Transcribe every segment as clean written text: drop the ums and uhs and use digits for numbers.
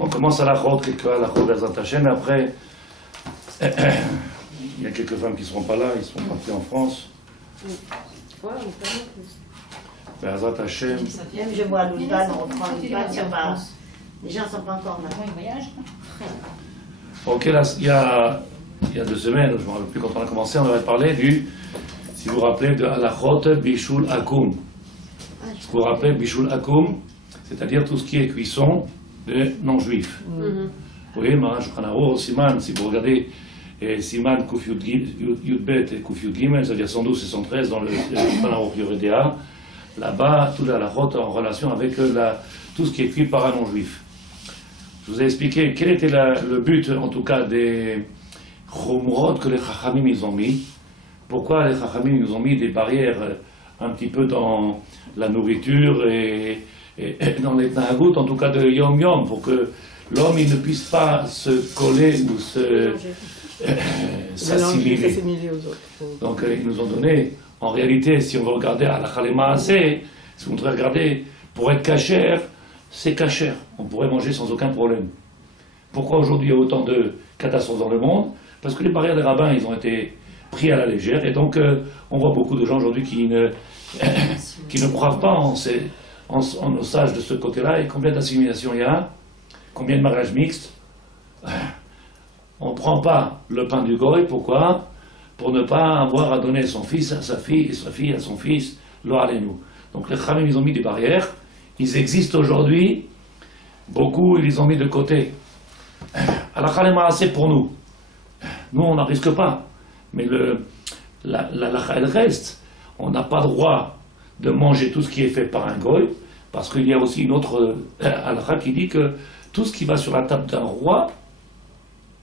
On commence à la chôte, quelques à la chôte Bezrat Hashem, et après, il y a quelques femmes qui ne seront pas là, ils sont partis en France. Bezrat Hashem. Même je vois l'Oulban, on reprend l'Oulban, les gens ne sont pas encore là. Ok, là, il y a 2 semaines, je ne me rappelle plus quand on a commencé, on avait parlé du, si vous vous rappelez, de Halachot Bishul Akum. Ce que vous vous rappelez, Bishul Akum, c'est-à-dire tout ce qui est cuisson de non-juifs. Vous voyez, Maran Shulchan Aruch, Siman, si vous regardez Siman, Kuf Yudbet et Kuf Yudgimel, c'est-à-dire 112 et 113 dans le Shulchan Aruch Yoredea, là-bas, tout la halachot en relation avec tout ce qui est cuit par un non-juif. Je vous ai expliqué quel était le but, en tout cas, des chomrot que les chachamim ils ont mis. Pourquoi les chachamim ils ont mis des barrières un petit peu dans la nourriture et dans les tahagout, en tout cas de yom yom, pour que l'homme il ne puisse pas se coller ou s'assimiler aux autres. Donc ils nous ont donné, en réalité, si on veut regarder à la Chalema, si vous voulez regarder, pour être cachère, c'est cachère. On pourrait manger sans aucun problème. Pourquoi aujourd'hui il y a autant de catastrophes dans le monde? Parce que les barrières des rabbins, ils ont été pris à la légère. Et donc, on voit beaucoup de gens aujourd'hui qui ne croient pas en nos sages de ce côté-là. Et combien d'assimilation il y a? Combien de mariages mixtes? On ne prend pas le pain du goy. Pourquoi? Pour ne pas avoir à donner son fils à sa fille et sa fille à son fils. Lo alenu. Donc les Khamim, ils ont mis des barrières. Ils existent aujourd'hui. Beaucoup, ils les ont mis de côté. Halakha l'Maaseh pour nous. Nous, on n'en risque pas. Mais l'halakha, elle reste. On n'a pas droit de manger tout ce qui est fait par un goy, parce qu'il y a aussi une autre halakha qui dit que tout ce qui va sur la table d'un roi,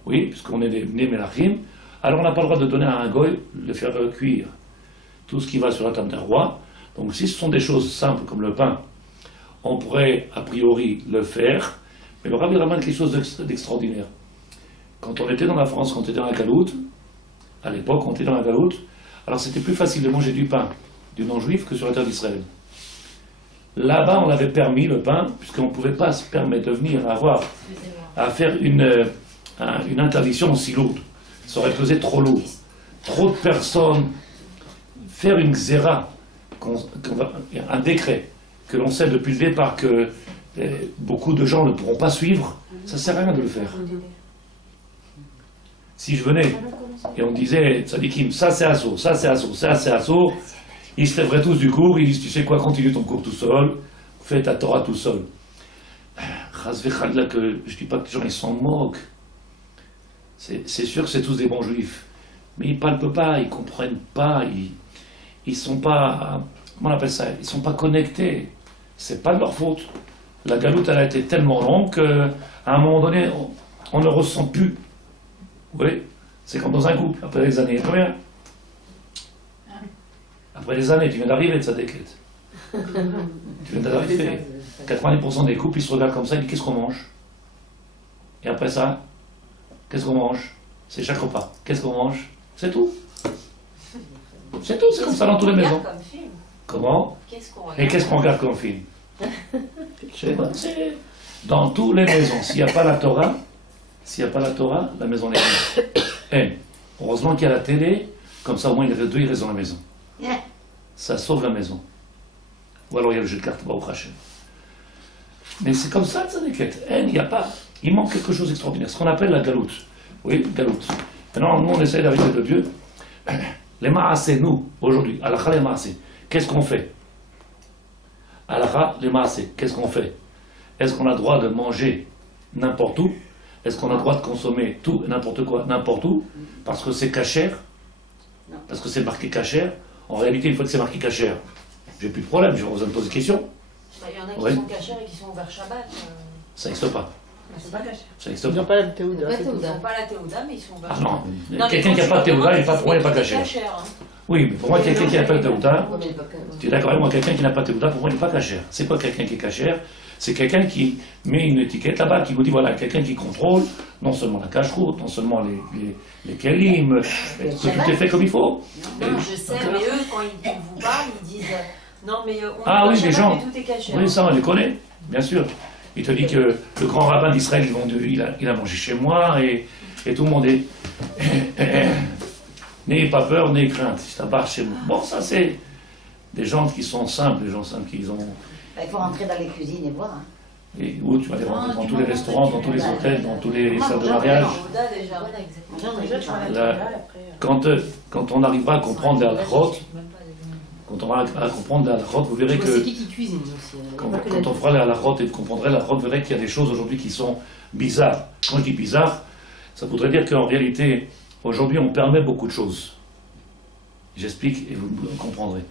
oui, puisqu'on est des bnei melachim, alors on n'a pas le droit de donner à un goy, de faire cuire. Tout ce qui va sur la table d'un roi. Donc si ce sont des choses simples comme le pain, on pourrait a priori le faire, mais le Rabbi ramène quelque chose d'extraordinaire. Quand on était dans la France, quand on était dans la Galoute, à l'époque, on était dans la Galoute, alors c'était plus facile de manger du pain du non-juif que sur la terre d'Israël. Là-bas, on avait permis le pain, puisqu'on ne pouvait pas se permettre de venir à faire une interdiction aussi lourde. Ça aurait pesé trop lourd. Trop de personnes, faire une xéra, un décret, que l'on sait depuis le départ que beaucoup de gens ne pourront pas suivre, ça ne sert à rien de le faire. Si je venais et on disait, Tzadikim, ça c'est assourd, ça c'est assourd, ça c'est assourd, ils se lèveraient tous du cours, ils disent, tu sais quoi, continue ton cours tout seul, fais ta Torah tout seul. Chas v'chadla, que je ne dis pas que les gens ils s'en moquent. C'est sûr que c'est tous des bons juifs. Mais ils ne palpent pas, ils ne comprennent pas, ils ne sont pas, comment on appelle ça, ils ne sont pas connectés. C'est pas de leur faute. La galoute, elle a été tellement longue qu'à un moment donné, on ne ressent plus. Vous voyez, c'est comme dans un couple, après des années, rien. Après des années, tu viens d'arriver de sa déquête. Tu viens d'arriver. 90% des couples, ils se regardent comme ça, ils disent qu'est-ce qu'on mange? Et après ça, qu'est-ce qu'on mange? C'est chaque repas. Qu'est-ce qu'on mange? C'est tout. C'est tout, c'est comme ça dans toutes les maisons. Comment? Et qu'est-ce qu'on regarde comme film? C'est dans toutes les maisons. S'il n'y a pas la Torah, la maison est vide. Heureusement qu'il y a la télé, comme ça au moins il y a 2 ils restent dans la maison. Ça sauve la maison. Ou alors il y a le jeu de cartes, Baruch Hashem. Mais c'est comme ça, il n'y a pas. Il manque quelque chose d'extraordinaire, ce qu'on appelle la galoute. Oui, galoute. Maintenant, nous on essaie d'arriver de Dieu. Les maasé, nous, aujourd'hui, halakha les maasé, qu'est-ce qu'on fait? Halakha les maasé, qu'est-ce qu'on fait? Est-ce qu'on a le droit de manger n'importe où? Est-ce qu'on a le droit de consommer tout et n'importe quoi, n'importe où? Parce que c'est cachère? Parce que c'est marqué cachère? En réalité, une fois que c'est marqué cachère, j'ai plus de problème, je vais vous poser des questions. Il y en a qui sont cachères et qui sont ouverts Shabbat. Ça n'existe pas. C'est pas cachère. Ça n'existe pas. Ils n'ont pas la théouda. Ils n'ont pas la théouda, mais ils sont ouverts. Ah non, quelqu'un qui n'a pas de théouda, pour moi, il n'est pas cachère. Oui, mais pour moi, quelqu'un qui n'a pas de théouda, tu es d'accord avec moi, quelqu'un qui n'a pas de théouda, pour moi, il n'est pas cachère. C'est pas quelqu'un qui est cachère, c'est quelqu'un qui met une étiquette là-bas, qui vous dit, voilà, quelqu'un qui contrôle non seulement la cache-route, non seulement les kélim, que tout est fait comme il faut. Non, je sais, mais eux, quand ils vous parlent, ils disent, non, mais on ah oui, les gens, tout est caché. oui, ça, on les connaît, bien sûr. il te dit que le grand rabbin d'Israël, il a mangé chez moi, et tout le monde est... N'ayez pas peur, n'ayez crainte, ça part chez moi. Bon, ça c'est des gens qui sont simples, des gens simples qui ont... Il faut rentrer dans les cuisines et voir. Hein. Et où tu vas les rentrer dans tous les restaurants, dans tous les hôtels, dans tous les salles de mariage. Quand on arrivera à comprendre la route, vous verrez que... C'est qui cuisine aussi. Quand on fera la route et vous comprendrez, la route, vous verrez qu'il y a des choses aujourd'hui qui sont bizarres. Quand je dis bizarre, ça voudrait dire qu'en réalité, aujourd'hui, on permet beaucoup de choses. J'explique et vous comprendrez.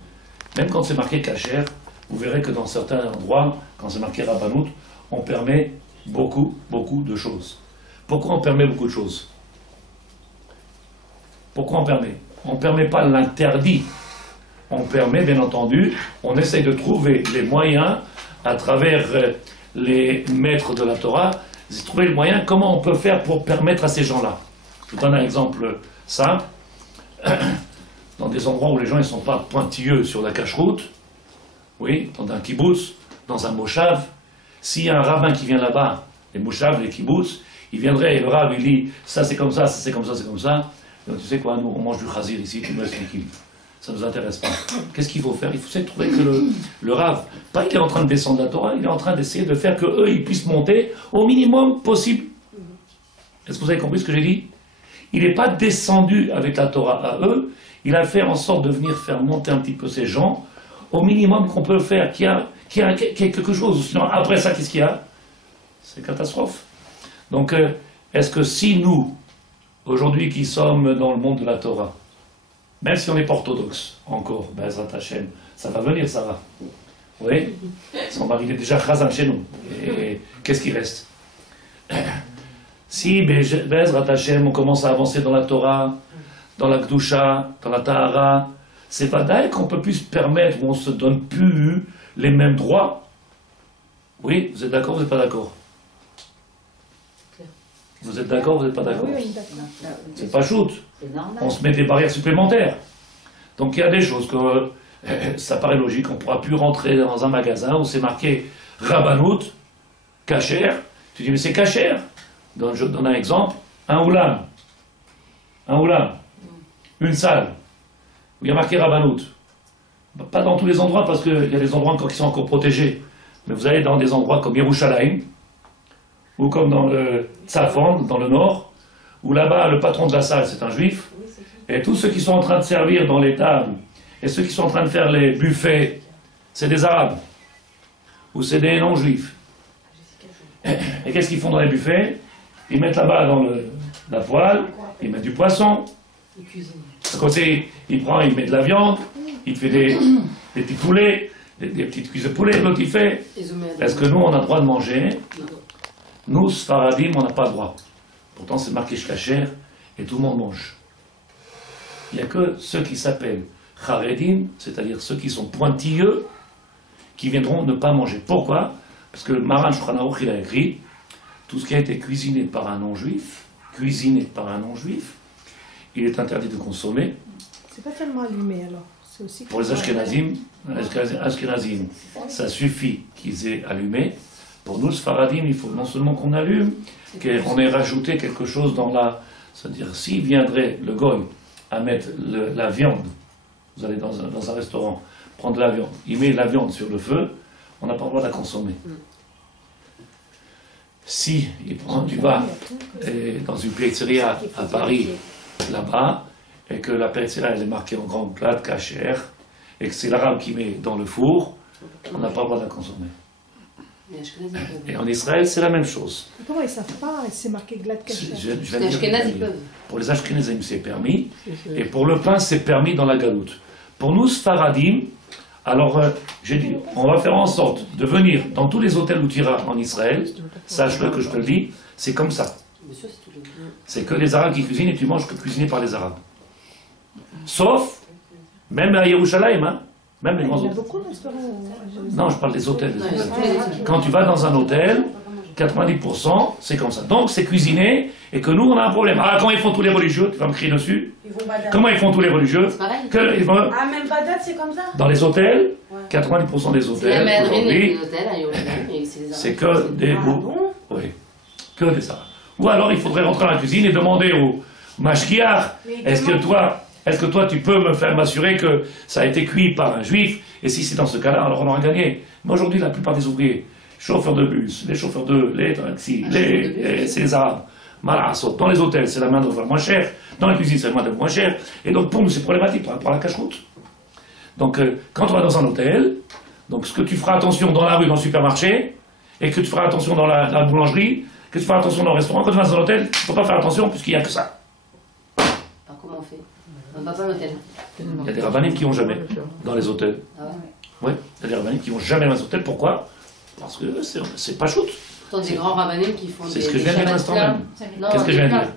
Même quand c'est marqué kasher, vous verrez que dans certains endroits, quand c'est marqué rabbanout, on permet beaucoup de choses. Pourquoi on permet beaucoup de choses? Pourquoi on permet? On ne permet pas l'interdit. On permet, bien entendu, on essaye de trouver les moyens, à travers les maîtres de la Torah, de trouver le moyen, comment on peut faire pour permettre à ces gens-là. Je vous donne un exemple simple. Dans des endroits où les gens ne sont pas pointilleux sur la cache-route, oui, dans un kibbutz, dans un moshav, s'il y a un rabbin qui vient là-bas, les moshav, les kibbutz, il viendrait et le rabbin il dit ça c'est comme ça, ça c'est comme ça, c'est comme ça. Donc tu sais quoi, nous on mange du chazir ici, tu me laisses tranquille. Ça ne nous intéresse pas. Qu'est-ce qu'il faut faire? Il faut essayer de trouver que le Rav, pas qu'il est en train de descendre la Torah, il est en train d'essayer de faire qu'eux, ils puissent monter au minimum possible. Est-ce que vous avez compris ce que j'ai dit? Il n'est pas descendu avec la Torah à eux, il a fait en sorte de venir faire monter un petit peu ces gens, au minimum qu'on peut faire, qu'il y a quelque chose. Sinon, après ça, qu'est-ce qu'il y a? C'est catastrophe. Donc, est-ce que si nous, aujourd'hui qui sommes dans le monde de la Torah, même si on n'est pas orthodoxe, encore, Bezrat Hashem, ça va venir, ça va. Oui. Son mari il est déjà chazan chez nous. Et qu'est-ce qui reste? Si, Bezrat Hashem, on commence à avancer dans la Torah, dans la Kedusha, dans la Tahara, c'est pas d'ailleurs qu'on peut plus se permettre, où on ne se donne plus les mêmes droits. Oui, vous êtes d'accord, vous n'êtes pas d'accord? Vous êtes d'accord, vous n'êtes pas d'accord? Oui, d'accord. C'est pas shoot. Normal. On se met des barrières supplémentaires. Donc il y a des choses que ça paraît logique, on ne pourra plus rentrer dans un magasin où c'est marqué Rabbanout, kasher. Tu dis mais c'est kasher. Donc, je donne un exemple, un oulam, une salle, où il y a marqué Rabbanout. Pas dans tous les endroits parce qu'il y a des endroits encore qui sont encore protégés. Mais vous allez dans des endroits comme Yerushalayim, ou comme dans le Tzafon, dans le nord, où là-bas le patron de la salle c'est un juif, et tous ceux qui sont en train de servir dans les tables, et ceux qui sont en train de faire les buffets, c'est des arabes, ou c'est des non-juifs. Et qu'est-ce qu'ils font dans les buffets? Ils mettent là-bas dans la poêle, ils mettent du poisson, à côté il met de la viande, il fait des petits poulets, des petites cuisses de poulet, l'autre il fait. Est-ce que nous on a le droit de manger? Nous, Sfaradim, on n'a pas le droit. Pourtant, c'est marqué Shkacher et tout le monde mange. Il n'y a que ceux qui s'appellent Charedim, c'est-à-dire ceux qui sont pointilleux, qui viendront ne pas manger. Pourquoi? Parce que le Maran Shulchan Aruch, il a écrit tout ce qui a été cuisiné par un non-juif, il est interdit de consommer. C'est pas tellement allumé alors. C'est aussi pour les Ashkenazim, ça suffit qu'ils aient allumé. Pour nous, Sfaradim, il faut non seulement qu'on allume, qu'on ait rajouté quelque chose dans la... C'est-à-dire, s'il viendrait le goy à mettre la viande, vous allez dans un restaurant, prendre la viande, il met la viande sur le feu, on n'a pas le droit de la consommer. Si tu vas dans une pizzeria à Paris, là-bas, et que la pizzeria elle est marquée en grande plate, kasher, et que c'est l'arabe qui met dans le four, on n'a pas le droit de la consommer. Et en Israël, c'est la même chose. Comment ils ne savent pas? C'est marqué glad kasher. Les Ashkénazes, ils peuvent. Pour les Ashkénazim, c'est permis. Et pour le pain, c'est permis dans la galoute. Pour nous, Sfaradim, alors j'ai dit, on va faire en sorte de venir dans tous les hôtels où tu iras en Israël, sache-le que je te le dis, c'est comme ça. C'est que les Arabes qui cuisinent et tu manges que cuisiné par les Arabes. Sauf, même à Yerushalayim, hein, même les grands Il y a hôtels. beaucoup de restaurants. Non, je parle des hôtels. Quand tu vas dans un hôtel, 90% c'est comme ça. Donc c'est cuisiné et que nous on a un problème. Ah, comment ils font tous les religieux? Tu vas me crier dessus. Comment ils font tous les religieux? Ah, même Bagdad c'est comme ça? Dans les hôtels, 90% des hôtels aujourd'hui. c'est que des bouts. Oui, que des arabes. Ou alors il faudrait rentrer dans la cuisine et demander au mashkiach, est-ce que toi tu peux m'assurer que ça a été cuit par un juif? Et si c'est dans ce cas-là, alors on aura gagné. Mais aujourd'hui, la plupart des ouvriers, chauffeurs de bus, les chauffeurs les taxis, c'est les arabes. Malassot, dans les hôtels, c'est la main d'œuvre moins chère, dans la cuisine, c'est la main d'œuvre moins chère, et donc pour nous, c'est problématique par rapport à la cache-route. Donc, quand on va dans un hôtel, donc ce que tu feras attention dans la rue, dans le supermarché, et que tu feras attention dans la boulangerie, que tu feras attention dans le restaurant, quand tu vas dans un hôtel, il ne faut pas faire attention puisqu'il n'y a que ça. Alors comment on fait? On va pas à l'hôtel. Il y a des rabbinim qui vont jamais dans les hôtels. Ah ouais? Oui, il y a des rabbinim qui vont jamais dans les hôtels. Pourquoi? Parce que c'est pas shoot. Pourtant des grands rabbinim qui font des... C'est ce que je viens de dire à l'instant même. Non, Qu'est-ce que je viens de dire?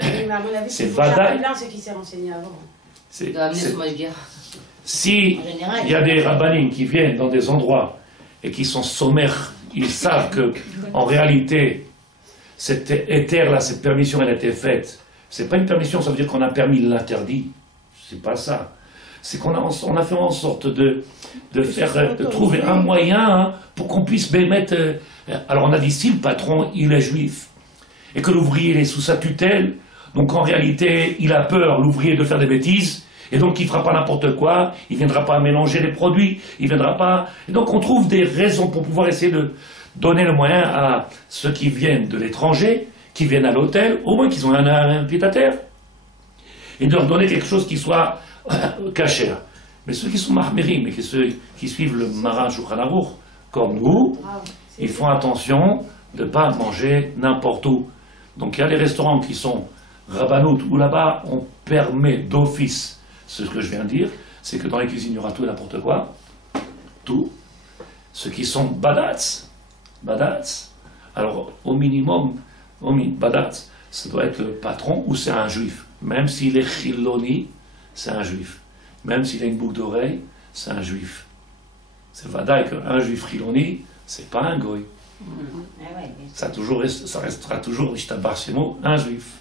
Mais à mon avis, C'est c'est Vadaï. ce qui s'est renseigné avant. De amener ce mashgiach. Si En général, il y a des rabbinim qui viennent dans des endroits et qui sont sommaires, ils savent que en réalité, cette éther-là, cette permission, elle a été faite. C'est pas une permission, ça veut dire qu'on a permis l'interdit. C'est pas ça. C'est qu'on a fait en sorte de trouver un moyen pour qu'on puisse mettre. Alors on a dit si le patron il est juif et que l'ouvrier il est sous sa tutelle, donc en réalité il a peur l'ouvrier de faire des bêtises et donc il fera pas n'importe quoi, il viendra pas mélanger les produits, il viendra pas. Et donc on trouve des raisons pour pouvoir essayer de donner le moyen à ceux qui viennent de l'étranger, qui viennent à l'hôtel, au moins qu'ils ont un pied-à-terre, et de leur donner quelque chose qui soit cachère. Mais ceux qui sont mahmirim et ceux qui suivent le Maran Shulchan Aruch, comme nous, ils font attention de ne pas manger n'importe où. Donc il y a les restaurants qui sont rabbanout, où là-bas on permet d'office ce que je viens de dire, c'est que dans les cuisines il y aura tout et n'importe quoi, tout. Ceux qui sont badatz, alors au minimum, badatz, ça doit être le patron ou c'est un juif. Même s'il est chiloni, c'est un juif. Même s'il a une boucle d'oreille, c'est un juif. C'est vadaï qu'un juif chiloni, c'est pas un goy. Ça restera toujours, un juif.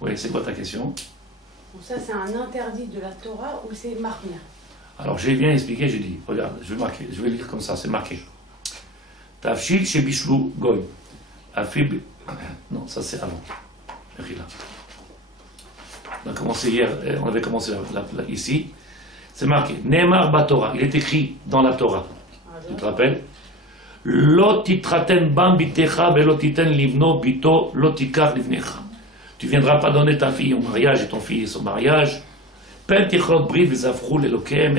Oui, c'est quoi ta question? Donc ça, c'est un interdit de la Torah ou c'est marmia? Alors j'ai bien expliqué, j'ai dit, regarde, je vais lire comme ça, c'est marqué. Tafshil chez Bichlou Goy. Afib. Non, ça c'est avant. On a commencé hier, on avait commencé ici. C'est marqué. Neymar Batora. Il est écrit dans la Torah. Tu te rappelles? Lotitraten bam bitecha velotiten livno bito lotikar livnecha. Tu viendras pas donner ta fille au mariage et ton fils au mariage. Mais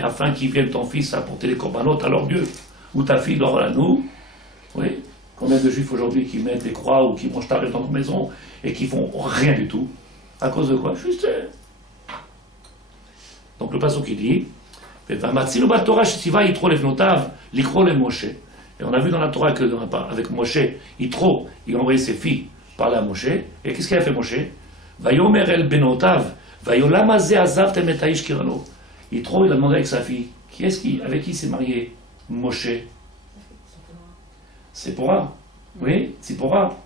afin qu'ils viennent ton fils apporter les corbanotes à leur Dieu, ou ta fille leur à nous. Oui. Combien de juifs aujourd'hui qui mettent des croix ou qui mangent tarif dans leur maison et qui font rien du tout? À cause de quoi? Juste. Donc le passage qui dit, et on a vu dans la Torah que avec Moshe, Yitro, il a envoyé ses filles parler à Moshe. Et qu'est-ce qu'il a fait Moshe? Vayomer el benotav. Yitro, il a demandé avec sa fille, avec qui s'est marié Moshe? Sipora. Oui, Sipora.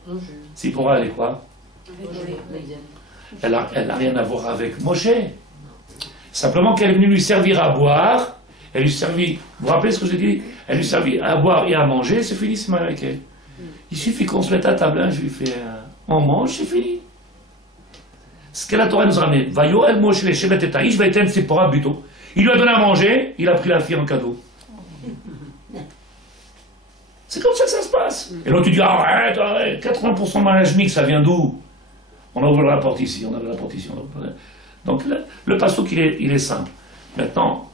Sipora, elle est quoi? Elle n'a rien à voir avec Moshe. Simplement qu'elle est venue lui servir à boire. Elle lui servit, vous vous rappelez ce que j'ai dit? Elle lui servit à boire et à manger, c'est fini, c'est marié avec elle. Il suffit qu'on se mette à table, je lui fais on mange, c'est fini. Ce que la Torah nous a ramené, Vayoel Moshe le Shevet et Taïch, Vaïtem Sipora Buto. Il lui a donné à manger, il a pris la fille en cadeau. C'est comme ça que ça se passe. Et l'autre tu dis arrête, 80% de mariage mixte, ça vient d'où? On a ouvert la porte ici, on a ouvert la porte ici. Donc le passouk il est simple. Maintenant,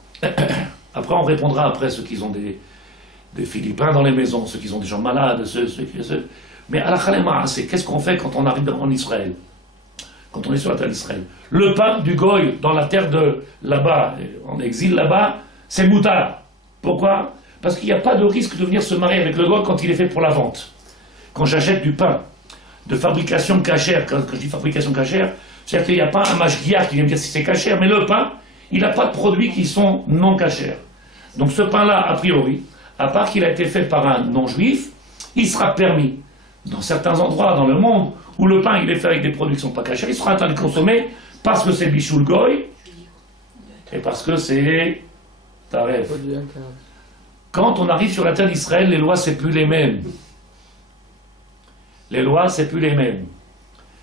après on répondra après ceux qui ont des Philippins dans les maisons, ceux qui ont des gens malades, ceux. Mais à la Khalema, c'est qu'est-ce qu'on fait quand on arrive en Israël? Quand on est sur la terre d'Israël. Le pain du Goy dans la terre de là-bas, en exil là-bas, c'est moutard. Pourquoi? Parce qu'il n'y a pas de risque de venir se marier avec le Goy quand il est fait pour la vente. Quand j'achète du pain de fabrication cachère, quand je dis fabrication cachère, c'est-à-dire qu'il n'y a pas un mashgiach qui vient me dire si c'est cachère, mais le pain, il n'a pas de produits qui sont non cachères. Donc ce pain-là, a priori, à part qu'il a été fait par un non-juif, il sera permis, dans certains endroits dans le monde, où le pain il est fait avec des produits qui ne sont pas cachers, il sera interdit de consommer parce que c'est Bichoul Goy et parce que c'est Taref. Quand on arrive sur la terre d'Israël, les lois, c'est plus les mêmes. Les lois, c'est plus les mêmes.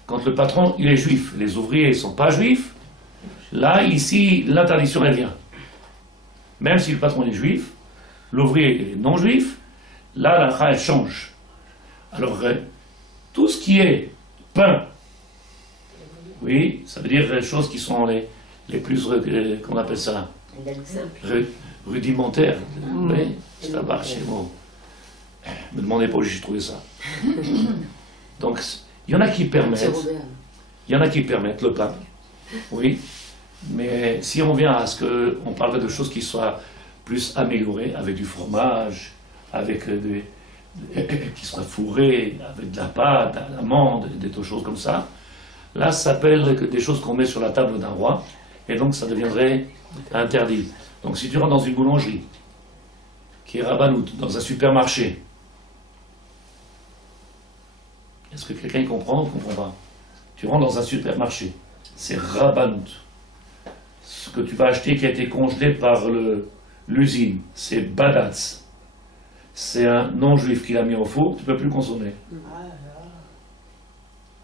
Quand le patron, il est juif, les ouvriers ne sont pas juifs, là, ici, l'interdiction, elle vient. Même si le patron est juif, l'ouvrier est non juif, là, la halakha, elle change. Alors, tout ce qui est pain, oui, ça veut dire les choses qui sont les plus, qu'on appelle ça, rudimentaires. Oui, c'est là-bas chez moi. Ne me demandez pas où j'ai trouvé ça. Donc, il y en a qui permettent, le pain, oui, mais si on vient à ce qu'on parle de choses qui soient plus améliorées, avec du fromage, avec qui soient fourrées, avec de la pâte, de l'amande, des choses comme ça, là, ça s'appelle des choses qu'on met sur la table d'un roi, et donc ça deviendrait interdit. Donc si tu rentres dans une boulangerie, qui est rabbanoute, dans un supermarché, est-ce que quelqu'un comprend ou ne comprend pas? Tu rentres dans un supermarché, c'est rabbanoute. Ce que tu vas acheter qui a été congelé par l'usine, c'est badatz. C'est un non-juif qui l'a mis au four, tu ne peux plus le consommer.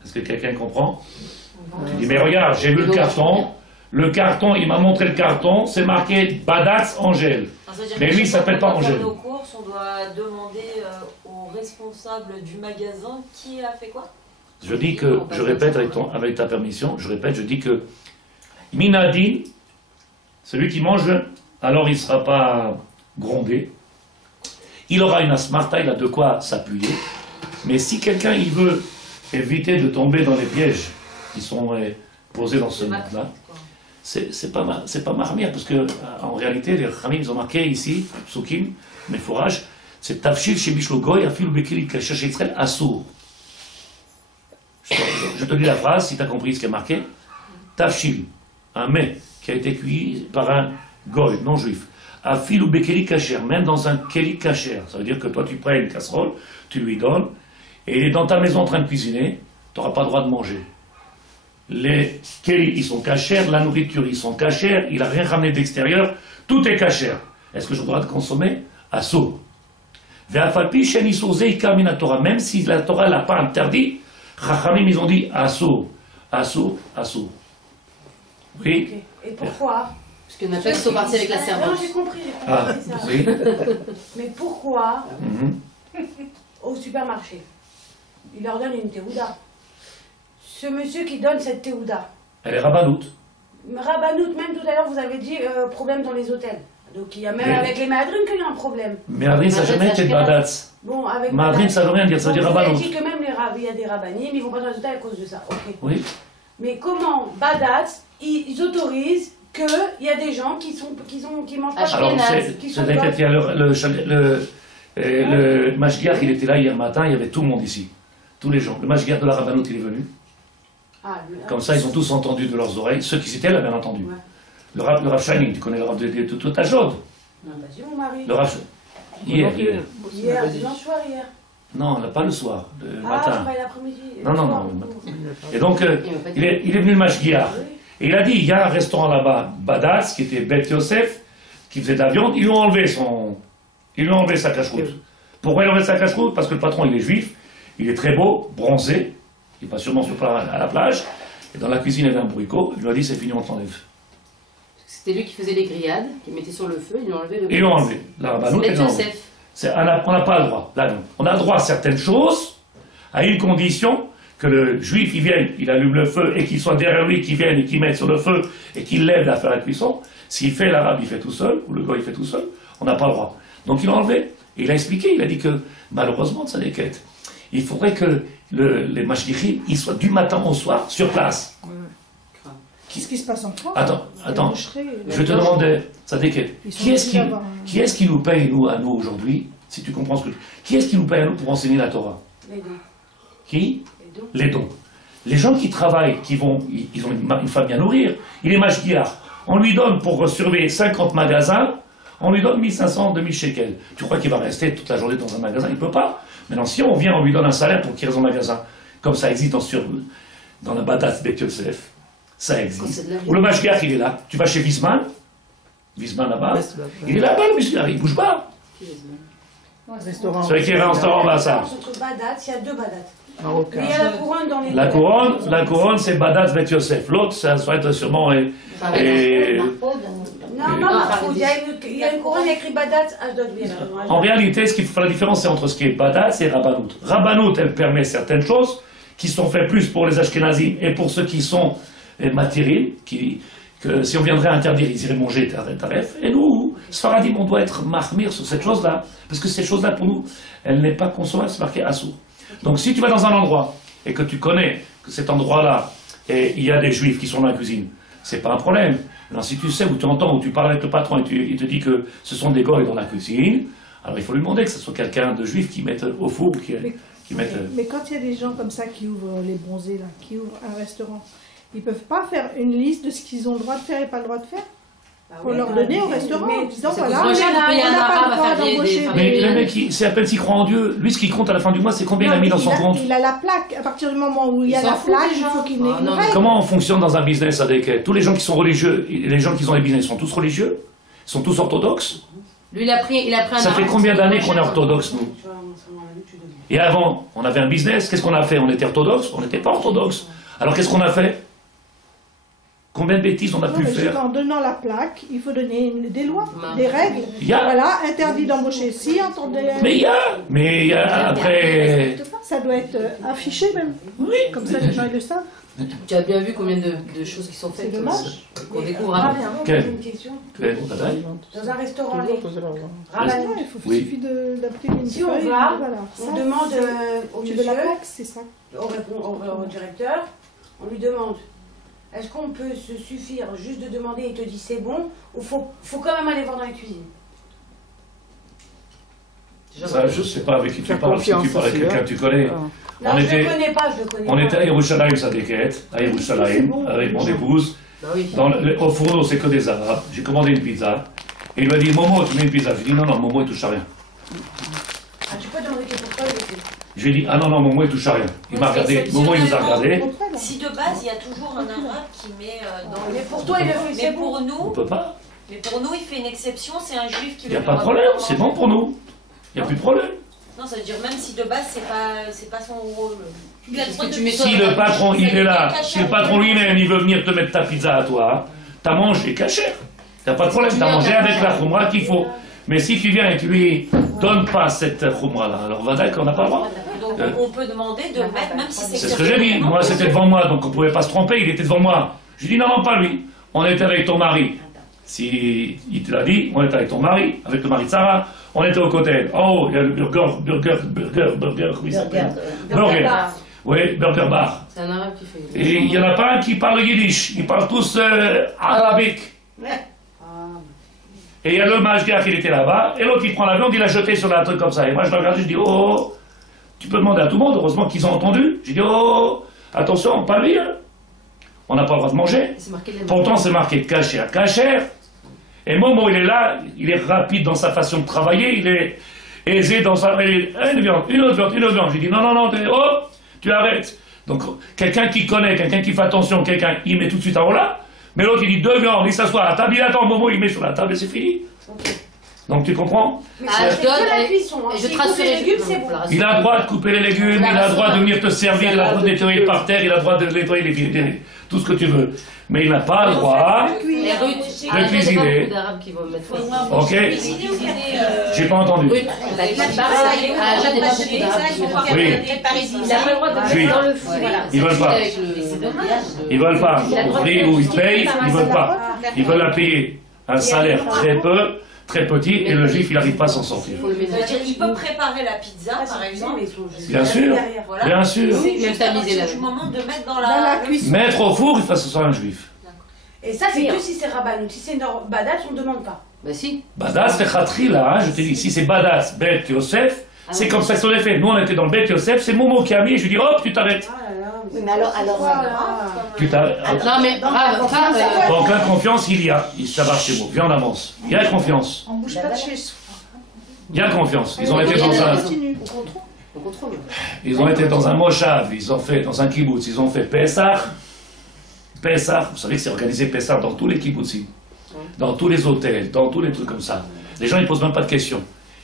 Est-ce que quelqu'un comprend? Tu dis, mais regarde, j'ai vu le carton, il m'a montré le carton, c'est marqué badatz Angèle. Mais lui, il ne s'appelle pas Angèle. Nos courses, on doit demander au responsable du magasin qui a fait quoi? Je dis que, je répète avec ta permission, je dis que Minadin, celui qui mange, alors il ne sera pas grondé. Il aura une asmarta, il a de quoi s'appuyer. Mais si quelqu'un il veut éviter de tomber dans les pièges qui sont posés dans ce monde-là, c'est pas marmire, parce que en réalité, les Khamim, ils ont marqué ici, Psukim, mes fourrages, c'est Tafshil chez Bishlogoy, Afil Bekili Kachash Israël Assour. Je te lis la phrase, si tu as compris ce qui est marqué. Tafshil, un mets qui a été cuit par un goy, non juif. Afil ou Bekeli Kacher, même dans un Keli Kacher. Ça veut dire que toi, tu prends une casserole, tu lui donnes, et il est dans ta maison en train de cuisiner, tu n'auras pas le droit de manger. Les Keli, ils sont cachers, la nourriture, ils sont cachers, il n'a rien ramené d'extérieur, tout est cacher. Est-ce que j'ai le droit de consommer? Assour. Même si la Torah ne l'a pas interdit, Chachamim, ils ont dit assour, assour, assour. Oui. Okay. Et pourquoi? Parce que Napex sont partis avec la servante. Non, j'ai compris Ah, ça. oui. Mais pourquoi, au supermarché, il leur donne une théouda? Ce monsieur qui donne cette théouda, Elle est rabbanoute. Rabbanout, même tout à l'heure vous avez dit problème dans les hôtels. Donc il y a même avec les Mahadrim qu'il y a un problème. Mahadrim, ça n'a jamais été badatz. Bon, avec Mahadrim, ça ne veut rien dire, ça veut dire Vous avez rabbanoute. dit que même il y a des rabbinim, ils vont pas dans les hôtels à cause de ça. Ok. Oui. Mais comment badatz, ils autorisent qu'il y a des gens qui mangent pas Alors, qui c'est sont t'inquiète, il y a le Mashgiach, il était là hier matin, il y avait tout le monde ici. Tous les gens. Le Mashgiach de la rabbanoute, il est venu. Comme ça, ils ont tous entendu de leurs oreilles. Ceux qui étaient là, bien entendu. Ouais. Le Rav Shining, tu connais le Rav de toute ta jode. Non, vas-y mon mari. Le Rav... Hier. Hier, dimanche soir hier. Non, pas le soir, le Ah, matin. je croyais l'après-midi. Non, le matin. Et donc, il est venu le Mashgiach. Et il a dit, il y a un restaurant là-bas, Badatz, qui était Bet Yosef, qui faisait de la viande. Ils lui ont enlevé sa cache-route. Pourquoi il a enlevé sa cache-route? Parce que le patron, il est juif, il est très beau, bronzé, il passe sûrement à la plage, et dans la cuisine, il y avait un bourricot, il lui a dit, c'est fini, on t'enlève. C'était lui qui faisait les grillades, qui mettait sur le feu, ils lui ont enlevé le... Ils l'ont enlevé. La rabbanoute, ils l'ont enlevé. On n'a pas le droit. Là, non. On a le droit à certaines choses, à une condition, que le juif, il vienne, il allume le feu, et qu'il soit derrière lui, qu'il vienne et qu'il mette sur le feu, et qu'il lève à faire la cuisson. S'il fait l'arabe, il fait tout seul, ou le gars, il fait tout seul, on n'a pas le droit. Donc il l'a enlevé. Et il a expliqué, il a dit que, malheureusement, ça déquête. Il faudrait que les mashgichim, ils soient du matin au soir, sur place. Qu'est-ce qui se passe en France? Attends, je te demandais, ça déquête. Qui est-ce qui nous paye, nous, à nous, aujourd'hui, si tu comprends ce que... Qui est-ce qui nous paye à nous pour enseigner la Torah? Les dons. Qui? Les dons. Les gens qui travaillent, ils ont une famille à nourrir. Il est mashgiach. On lui donne pour surveiller 50 magasins, on lui donne 1500, 2000 shekels. Tu crois qu'il va rester toute la journée dans un magasin? Il ne peut pas. Maintenant, si on vient, on lui donne un salaire pour qu'il reste dans le magasin, comme ça existe dans la Badatz Bet Yosef, ça existe. Ou le mashgiach, il est là. Tu vas chez Wiesmann là-bas, il est là-bas, le mashgiach, il ne bouge pas. Restaurant. Celui qui est restaurant va ça. Entre Badat, il y a deux Badats. Marocain. Mais il y a la couronne dans les La couronne, c'est Badat Bet Yosef. L'autre, ça doit être sûrement. Non, Mahfoud, il y a une couronne écrite Badat, Ashdod. En réalité, ce qui fait la différence, c'est entre ce qui est Badat et Rabbanout. Rabbanout, elle permet certaines choses qui sont faites plus pour les Ashkenazim et pour ceux qui sont matirim, que si on viendrait interdire, ils iraient manger taref. Et nous, Sfaradim, on doit être mahmir sur cette chose-là, parce que cette chose-là, pour nous, elle n'est pas consommable, c'est marqué assour. Donc si tu vas dans un endroit et que tu connais que cet endroit-là, et il y a des juifs qui sont dans la cuisine, c'est pas un problème. Alors si tu sais, ou tu entends, ou tu parles avec le patron et il te dit que ce sont des goïs dans la cuisine, alors il faut lui demander que ce soit quelqu'un de juif qui mette au four, Mais quand il y a des gens comme ça qui ouvrent les bronzés, là, qui ouvrent un restaurant, ils ne peuvent pas faire une liste de ce qu'ils ont le droit de faire et pas le droit de faire pour leur donner au restaurant en disant voilà, on n'a pas le droit d'embaucher Mais le mec, c'est à peine s'il croit en Dieu. Lui, ce qu'il compte à la fin du mois, c'est combien il a mis dans son compte. Il a la plaque. À partir du moment où il y a la plaque, il faut qu'il ait une règle. Comment on fonctionne dans un business avec tous les gens qui sont religieux, les gens qui ont des business sont tous religieux, sont tous orthodoxes. Lui, il a pris un Ça fait combien d'années qu'on est orthodoxe, nous? Et avant, on avait un business, qu'est-ce qu'on a fait? On était orthodoxe? On n'était pas orthodoxe. Alors qu'est-ce qu'on a fait? Combien de bêtises on a pu faire? En donnant la plaque, il faut donner des lois, des règles. A... Voilà, interdit d'embaucher si, entendez... Mais il y a, après... Ça doit être affiché même. Oui. Comme ça, les gens ils le savent. Tu as bien vu combien de choses qui sont faites qu'on découvre Ah, après. mais avant, j'ai une question. Dans un restaurant, Il suffit d'imprimer une si on feuille, va, voilà. on demande au Tu monsieur, veux la plaque, c'est ça. au directeur, on lui demande est-ce qu'on peut se suffire juste de demander et il te dit c'est bon, ou faut quand même aller voir dans la cuisine? Ça, je ne sais pas avec qui tu parles, si tu parles avec quelqu'un que tu connais. Non, je ne le connais pas, On était à Yerushalayim, Sadeket, à Yerushalayim, avec mon épouse. Au fourneau, c'est que des Arabes. J'ai commandé une pizza. Et il m'a dit, Momo, tu mets une pizza. Je lui ai dit, non, Momo, il touche à rien. Ah, tu peux demander pourquoi il était. Je lui ai dit, ah non, Momo, il touche à rien. Il m'a regardé, Momo, il nous a regardé. Si de base, il y a toujours un arabe qui met dans le... Mais pour toi, il le fait, c'est pour nous... On peut pas. Mais pour nous, il fait une exception, c'est un juif qui... Il n'y a pas de problème, c'est bon pour nous. Il n'y a plus de problème. Non, ça veut dire même si de base, c'est pas son rôle. Si le patron, il est là, si le patron lui-même, il veut venir te mettre ta pizza à toi, t'as mangé cachère. T'as pas de problème, t'as mangé avec la khumra qu'il faut. Mais si tu viens et tu lui donnes pas cette khumra-là, alors va d'accord, on n'a pas le droit. Donc on peut demander de mettre, même si c'est... C'est ce que j'ai dit. Moi, c'était devant moi, donc on ne pouvait pas se tromper, il était devant moi. Je lui ai dit, non, pas lui. On était avec ton mari. Si il te l'a dit, on était avec ton mari, avec le mari de Sarah, on était au côté. Oh, il y a le burger, comment il s'appelle? Burger. Oui, burger bar. C'est un arabe qui fait. Et il n'y en a pas un qui parle yiddish, ils parlent tous arabique. Et il y a le mashgiach qui était là-bas, et l'autre il prend l'avion, il l'a jeté sur un truc comme ça. Et moi je le regarde, je dis, oh, tu peux demander à tout le monde, heureusement qu'ils ont entendu. Je dis, oh, attention, pas lui, hein. On n'a pas le droit de manger. Pourtant c'est marqué kasher, kasher. Et Momo il est là, il est rapide dans sa façon de travailler, il est aisé dans sa... Une viande, une autre viande, une autre viande. Je dis, non, oh, tu arrêtes. Donc quelqu'un qui connaît, quelqu'un qui fait attention, quelqu'un, il met tout de suite en haut là. Mais l'autre, il dit deux viandes, il s'assoit à la table, il attend, Momo, il met sur la table et c'est fini. Okay. Donc tu comprends? Mais c'est la cuisson, hein. Si couper les légumes, c'est bon. Il a le droit de couper les légumes, il a le droit de venir te servir, il a le droit de nettoyer par terre, il a le droit de nettoyer tout ce que tu veux. Mais il n'a pas le droit de cuisiner. Ok? J'ai pas entendu. Oui. Ils veulent pas. Ils veulent pas. Au prix où ils payent, ils veulent pas. Ils veulent la payer un salaire très petit, et le juif, il n'arrive pas à s'en sortir. Il peut préparer la pizza, par exemple. Bien sûr, bien sûr. C'est le moment de mettre dans la cuisine. Mettre au four, il faut que ce soit un juif. Et ça, c'est que si c'est Rabbanout. Si c'est Badat, on ne demande pas. Bah si. Badat, c'est Khatri, là, je t'ai dit. Si c'est Badat, Bet Yosef, c'est comme ça que c'est fait. Nous, on était dans le Bet Yosef, c'est Momo qui a mis, je lui dis, hop, tu t'arrêtes. Oui, mais alors tu t'arrêtes. Non, mais aucune confiance, il y a. Ça va chez vous. Viens, on avance. Il y a confiance. On bouge pas de chez soi. Il y a confiance. Ils ont été dans un... Ils ont été dans un Moshav, ils ont fait dans un kibbutz, ils ont fait Pessah. Pessah, vous savez que c'est organisé Pessah dans tous les kibbutzim, dans tous les hôtels, dans tous les trucs comme ça. Les gens, ils ne posent même pas de questions.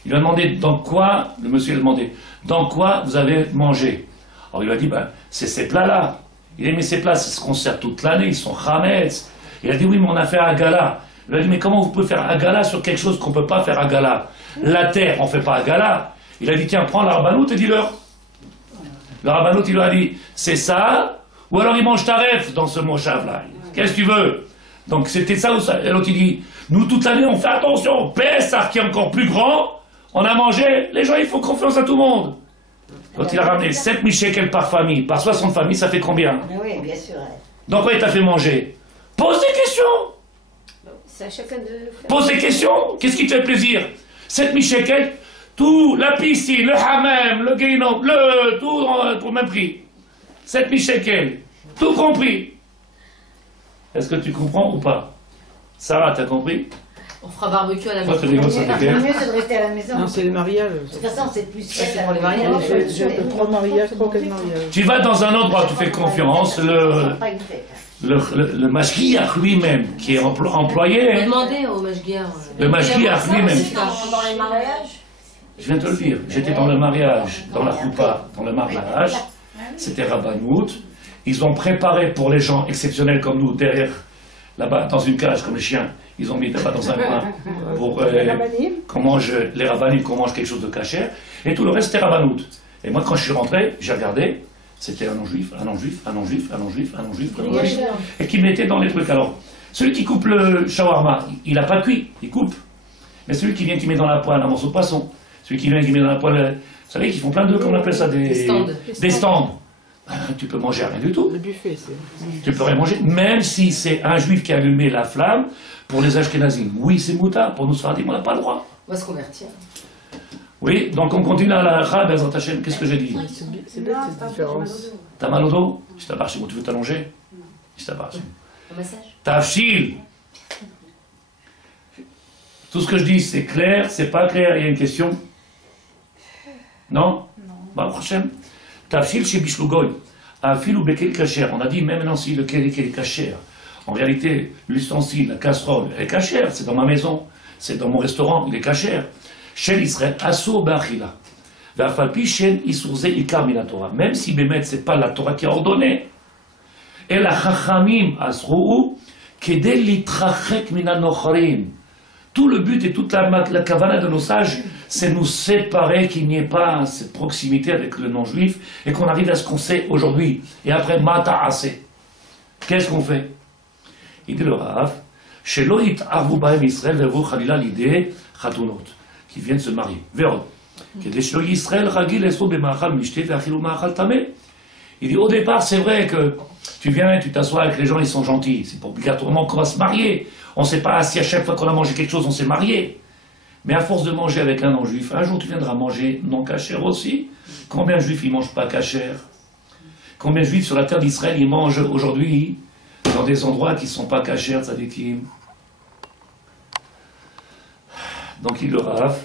Il lui a demandé dans quoi, le monsieur lui a demandé, dans quoi vous avez mangé? Alors il lui a dit, ben, c'est ces plats-là. Il a dit, mais ces plats, c'est ce qu'on sert toute l'année, ils sont chametz. Il a dit, oui, mais on a fait agala. Il lui a dit, mais comment vous pouvez faire agala sur quelque chose qu'on ne peut pas faire agala? La terre, on ne fait pas agala. Il a dit, tiens, prends la rabanout et dis-leur. Le rabanout, il lui a dit, c'est ça, ou alors il mange taref dans ce mochav-là. Qu'est-ce que tu veux? Donc c'était ça ou ça. Et l'autre, il dit, nous, toute l'année, on fait attention. Pessah, qui est encore plus grand, on a mangé. Les gens, il faut confiance à tout le monde. L'autre, il a ramené 7 shekels par famille. Par 60 familles, ça fait combien? Oui, bien sûr. Donc, quoi il t'a fait manger? Pose des questions. C'est à chacun de faire. Pose des questions. Qu'est-ce qui te fait plaisir? 7 shekels, tout, la piscine, le hammam, le guénon, le tout pour le même prix. 7 shekels, tout compris. Est-ce que tu comprends ou pas? Sarah, t'as compris? On fera barbecue à la Toi, maison. tu rigoles, ça Le fait mieux, c'est de rester à la maison. Non, c'est les mariages. De toute façon, c'est plus cher. c'est pour les mariages. J'ai fait 3 mariages, 3 ou 4 mariages. Tu vas dans un endroit, tu fais confiance, le mashgiach lui-même, qui est employé, Demandez au mashgiach. le mashgiach lui-même. Dans les mariages, Je viens de te le dire, j'étais dans le mariage, dans la choupa, dans le mariage, c'était Rabbanout. Ils ont préparé pour les gens exceptionnels comme nous, derrière, là-bas, dans une cage, comme les chiens, ils ont mis là-bas dans un coin pour qu'on mange, les rabbanim, qu'on mange quelque chose de cachère, et tout le reste c'était Rabbanout. Et moi, quand je suis rentré, j'ai regardé, c'était un non-juif, un non-juif, un non-juif, un non-juif, un non-juif, un non-juif, et qui mettait dans les trucs. Alors, celui qui coupe le shawarma, il n'a pas cuit, il coupe. Mais celui qui vient, qui met dans la poêle un morceau de poisson, celui qui vient, qui met dans la poêle, vous savez qu'ils font plein de, comment on appelle ça, des stands. Tu peux manger rien du tout. Le buffet, c'est. Tu peux rien manger, même si c'est un juif qui a allumé la flamme pour les Ashkénazim. Oui, c'est moutard, pour nous Sfaradim, on n'a pas le droit. On va se convertir. Oui, donc on continue à la Chab, Bezrat Hashem. Qu'est-ce que j'ai dit? C'est bête cette différence. T'as mal au dos? Je t'abarre chez moi, tu veux t'allonger? Je t'abarre chez moi. Un massage. Tafshil. Tout ce que je dis, c'est clair, c'est pas clair, il y a une question? Non? Bah, Hashem. Tafshil chez Bishlougoy. Afil ou bekel kacher. On a dit, même si le kel est kacher. En réalité, l'ustensile, la casserole, elle est cachère, c'est dans ma maison, c'est dans mon restaurant, il est cachère. Shel Israël, Asso Bachila. Vafalpi Shel Isurze Ikar Mina Torah. Même si Bémet, c'est pas la Torah qui a ordonné. Et la Chachamim Asrou, Kedel Litrachek Mina Nocharim. Tout le but et toute la kavana de nos sages, c'est nous séparer, qu'il n'y ait pas cette proximité avec le non-juif et qu'on arrive à ce qu'on sait aujourd'hui. Et après, Mata Ase. Qu'est-ce qu'on fait? Il dit le Rav, Shelo Arvu Bahem Israël Vevu Khalila l'idée Khatunot, qui viennent se marier. Véron. Il dit au départ, c'est vrai que tu viens, tu t'assois avec les gens, ils sont gentils. C'est pas obligatoirement qu'on va se marier. On ne sait pas si à chaque fois qu'on a mangé quelque chose, on s'est marié. Mais à force de manger avec un non-juif, un jour tu viendras manger non cachère aussi. Combien de juifs ils ne mangent pas cachère? Combien de juifs sur la terre d'Israël ils mangent aujourd'hui dans des endroits qui ne sont pas cachères, tzadikim? Donc il le raf.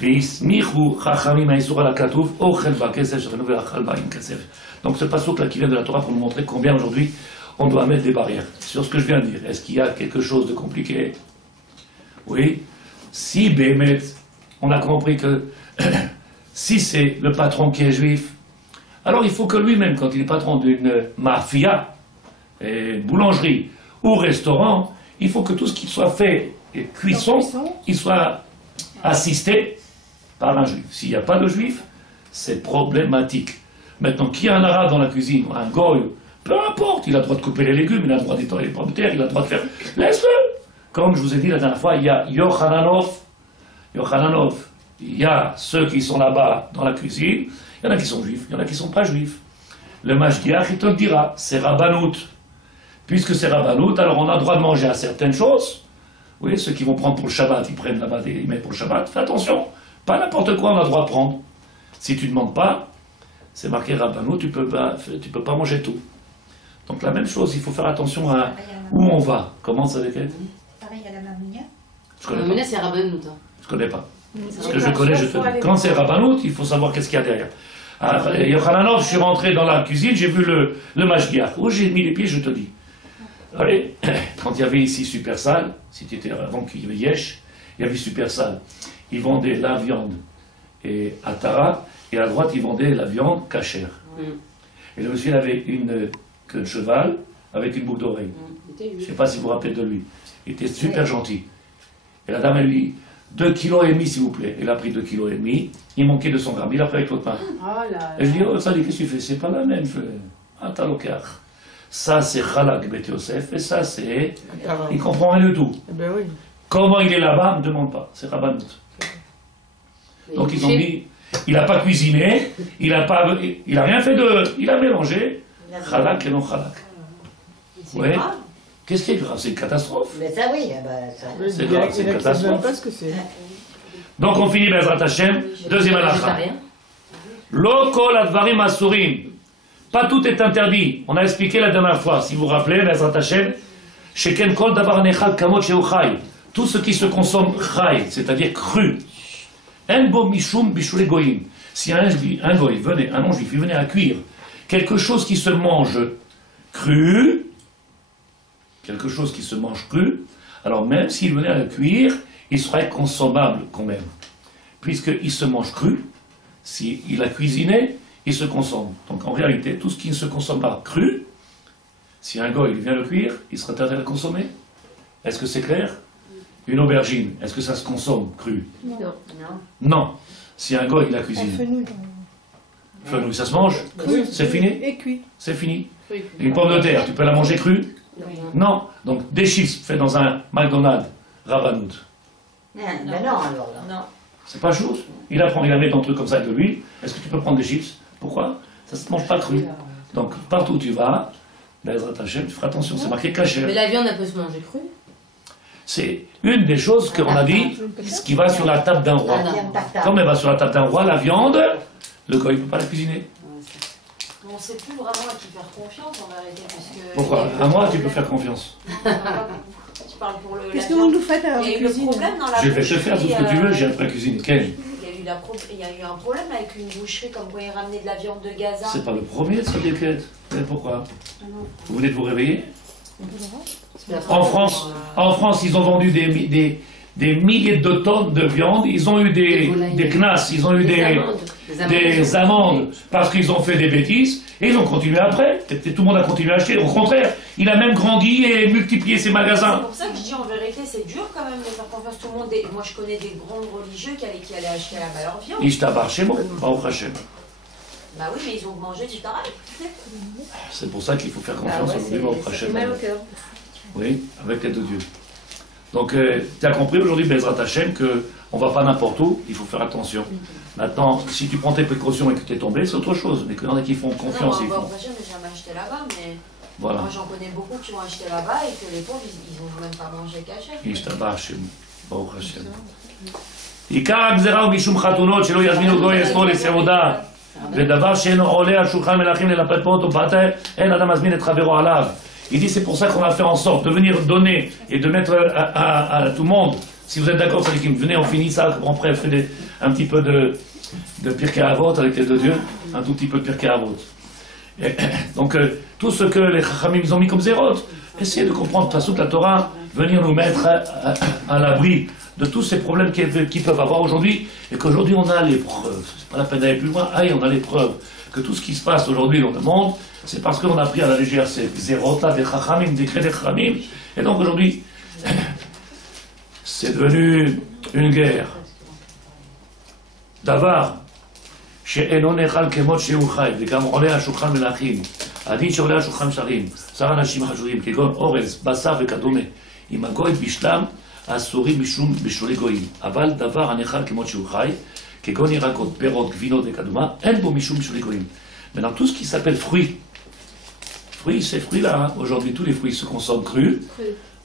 Donc ce passouk là qui vient de la Torah pour nous montrer combien aujourd'hui on doit mettre des barrières. Sur ce que je viens de dire, est-ce qu'il y a quelque chose de compliqué? Oui. Si Bémet, on a compris que si c'est le patron qui est juif, alors il faut que lui-même, quand il est patron d'une mafia, boulangerie ou restaurant, il faut que tout ce qui soit fait, et cuisson, il soit assisté par un juif. S'il n'y a pas de juif, c'est problématique. Maintenant, qui a un arabe dans la cuisine, un goy, peu importe, il a le droit de couper les légumes, il a le droit d'étendre les pommes de terre, il a le droit de faire... Laisse-le. Comme je vous ai dit la dernière fois, il y a Yochananov, il y a ceux qui sont là-bas dans la cuisine, il y en a qui sont juifs, il y en a qui ne sont pas juifs. Le mashgiach, il te le dira, c'est Rabbanout. Puisque c'est Rabbanout, alors on a le droit de manger à certaines choses. Oui, ceux qui vont prendre pour le Shabbat, ils prennent là-bas des mettent pour le Shabbat. Fais attention, pas n'importe quoi on a le droit de prendre. Si tu ne demandes pas, c'est marqué Rabbanout, tu peux pas manger tout. Donc la même chose, il faut faire attention à où on va. Comment ça avec elle? Pareil à la mamounia. Je connais Mamounia, pas. c'est Rabbanout. Je connais pas. Ce que je connais, je te dis. Quand c'est Rabbanout, il faut savoir qu'est-ce qu'il y a derrière. Yochananov, je suis rentré dans la cuisine, j'ai vu le mashgiach. Où j'ai mis les pieds, je te dis. Allez, quand il y avait ici Super Salle, si tu étais avant qu'il y avait Yesh, il y avait Super Salle. ils vendaient la viande et à Tara, et à droite, ils vendaient la viande cachère. Et le monsieur avait une queue de cheval avec une boucle d'oreille. Je ne sais pas si vous vous rappelez de lui. Il était super gentil. Et la dame, elle lui dit 2,5 kg s'il vous plaît. Il a pris 2,5 kg. Il manquait 200 grammes. Il a pris avec l'autre main. Et je dis, oh, ça dit, qu'est-ce que tu fais? C'est pas la même. Ah, t'as l'okar. Ça, c'est Chalak Bet Yosef. Et ça, c'est. Il comprend rien du tout. Ben oui. Comment il est là-bas, ne me demande pas. C'est Rabbanout. Donc ils ont dit, il n'a pas cuisiné, il n'a rien fait de. Il a mélangé Chalak et non Chalak. C'est grave. Qu'est-ce qui est grave? C'est une catastrophe. Mais ça, oui. Ça... C'est grave, c'est une Je ne sais même catastrophe. pas ce que c'est. Donc on finit Bezrat Hashem, deuxième halakha. Lo kol advarim asurim. Pas tout est interdit. On a expliqué la dernière fois, si vous vous rappelez, Bezrat Hashem, sheken kol davar nechal kamot sheu chai. Tout ce qui se consomme chai, c'est-à-dire cru. En bo mishum bishule goyim. Si un goy venait, un non-juif, il venait à cuire quelque chose qui se mange cru, quelque chose qui se mange cru, alors même s'il venait à le cuire, il serait consommable quand même. Puisqu'il se mange cru, s'il a cuisiné, il se consomme. Donc en réalité, tout ce qui ne se consomme pas cru, si un goy vient le cuire, il serait interdit à le consommer. Est-ce que c'est clair? Une aubergine, est-ce que ça se consomme cru? Non. Non. Si un goy il a cuisiné. Fenouil, ça se mange? Cru. C'est fini? Et cuit. C'est fini. Une pomme de terre, tu peux la manger crue? Non. Donc des chips faits dans un McDonald's, Rabbanout. Ben non, alors là. Non. C'est pas chose. Il apprend, il a mis dans un truc comme ça avec de l'huile. Est-ce que tu peux prendre des chips? Pourquoi? Ça se mange pas cru. Donc partout où tu vas, Bezrat Hashem, tu feras attention, c'est marqué caché. Mais la viande, elle peut se manger crue. C'est une des choses qu'on a dit, ce qui va sur la table d'un roi. Comme elle va sur la table d'un roi, la viande, le goy ne peut pas la cuisiner. On ne sait plus vraiment à qui faire confiance en vérité. Puisque Pourquoi? À moi, tu peux faire confiance. Tu parles pour le. Qu'est-ce que vous nous faites à Il y la a eu le cuisine? problème dans la Je vais te boucherie, faire tout ce que tu veux, j'ai appris à cuisiner. Quel? Il y a eu un problème avec une boucherie comme quoi ils ramenaient de la viande de Gaza. C'est pas le premier de cette déquête. Pourquoi? Vous venez de vous réveiller? En France, ils ont vendu des milliers de tonnes de viande. Ils ont eu des knasses, ils ont eu des amendes parce qu'ils ont fait des bêtises. Et ils ont continué après. Tout le monde a continué à acheter. Au contraire, il a même grandi et multiplié ses magasins. C'est pour ça que je dis en vérité, c'est dur quand même de faire confiance tout le monde. Moi, je connais des grands religieux qui allaient acheter la leur viande. Ishtabar Shemo, Baruch Hashem. Bah oui, mais ils ont mangé du tarab. C'est pour ça qu'il faut faire confiance aujourd'hui, Baruch Hashem. Oui, avec l'aide de Dieu. Donc, tu as compris aujourd'hui, Bezrat Hashem, qu'on ne va pas n'importe où, il faut faire attention. Maintenant, si tu prends tes précautions et que tu es tombé, c'est autre chose. Mais qu'il y en a qui font confiance. Non, ils font. Baruch Hashem, j'ai jamais acheté là-bas, mais Voilà. moi j'en connais beaucoup qui ont acheté là-bas et que les pauvres, ils n'ont même pas mangé caché. Ishtabar Hashem, Baruch Hashem. עיקר הגזרה הוא משום חתונות שלא יזמינו גוי אסמול לסעודה ודבר שאינו עולה על שולחן מלכים ללפת פה אותו פתה אין אדם מזמין את חברו עליו. Il dit c'est pour ça qu'on a fait en sorte de venir donner et de mettre à tout le monde. Si vous êtes d'accord, ça dit qu'il venez, on finit ça, on fait un petit peu de Pirkei Avot avec l'aide de Dieu, un tout petit peu de Pirkei Avot. Donc tout ce que les Chachamim ont mis comme zérot, essayez de comprendre toute la Torah, venir nous mettre à l'abri de tous ces problèmes qu'ils peuvent avoir aujourd'hui, et qu'aujourd'hui on a les preuves. C'est pas la peine d'aller plus loin, on a les preuves que tout ce qui se passe aujourd'hui dans le monde, c'est parce qu'on a pris à la légère ces zérotes-là, des chachamim, des décrets des chachamim, et donc aujourd'hui, c'est devenu une guerre. Davar, שאינו נאכל כמות שהוא חי, וגם עולה על שולחן מלכים. הדין שעולה על שולחן שרים, שר אנשים חשובים, כגון אורז, בשר וכדומה. אם הגוי בשלם, אסורים משום בשולי גויים. אבל דבר הנאכל כמות שהוא חי, כגון ירקות, פירות, גבינות וכדומה, אין בו משום בשולי גויים. Maintenant, tout ce qui s'appelle fruits, ces fruits-là, aujourd'hui, tous les fruits se consomment crus.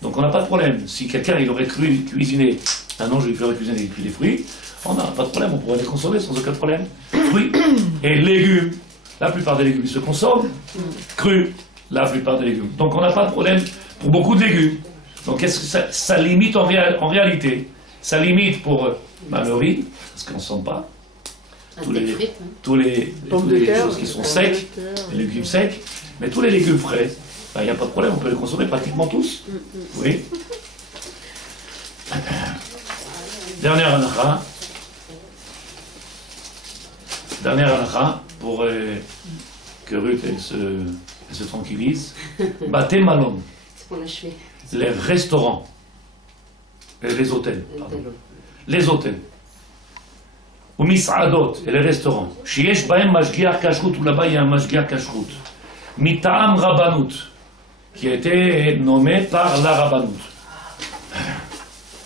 Donc on n'a pas de problème. Si quelqu'un il aurait cuisiné, un ange il aurait cuisiné des fruits, on n'a pas de problème, on pourrait les consommer sans aucun problème. Fruits et légumes, la plupart des légumes se consomment crus, la plupart des légumes. Donc on n'a pas de problème pour beaucoup de légumes. Donc qu'est-ce que ça limite en réalité? Ça limite pour le riz, parce qu'on ne sent pas. Tous les choses qui sont secs, les légumes secs, mais tous les légumes frais, il n'y a pas de problème, on peut les consommer pratiquement tous. Oui. Dernière halakha. Dernière halakha, pour que Ruth elle se tranquillise. Bate malon, C'est pour l'achever. les restaurants, les hôtels, pardon. Les hôtels. Ou mis'adot, et les restaurants. Sheyesh bahem mashgiach kashrut, ou là-bas il y a un mashgiach kashrut. Mita'am rabbanut, qui a été nommé par la rabbanut.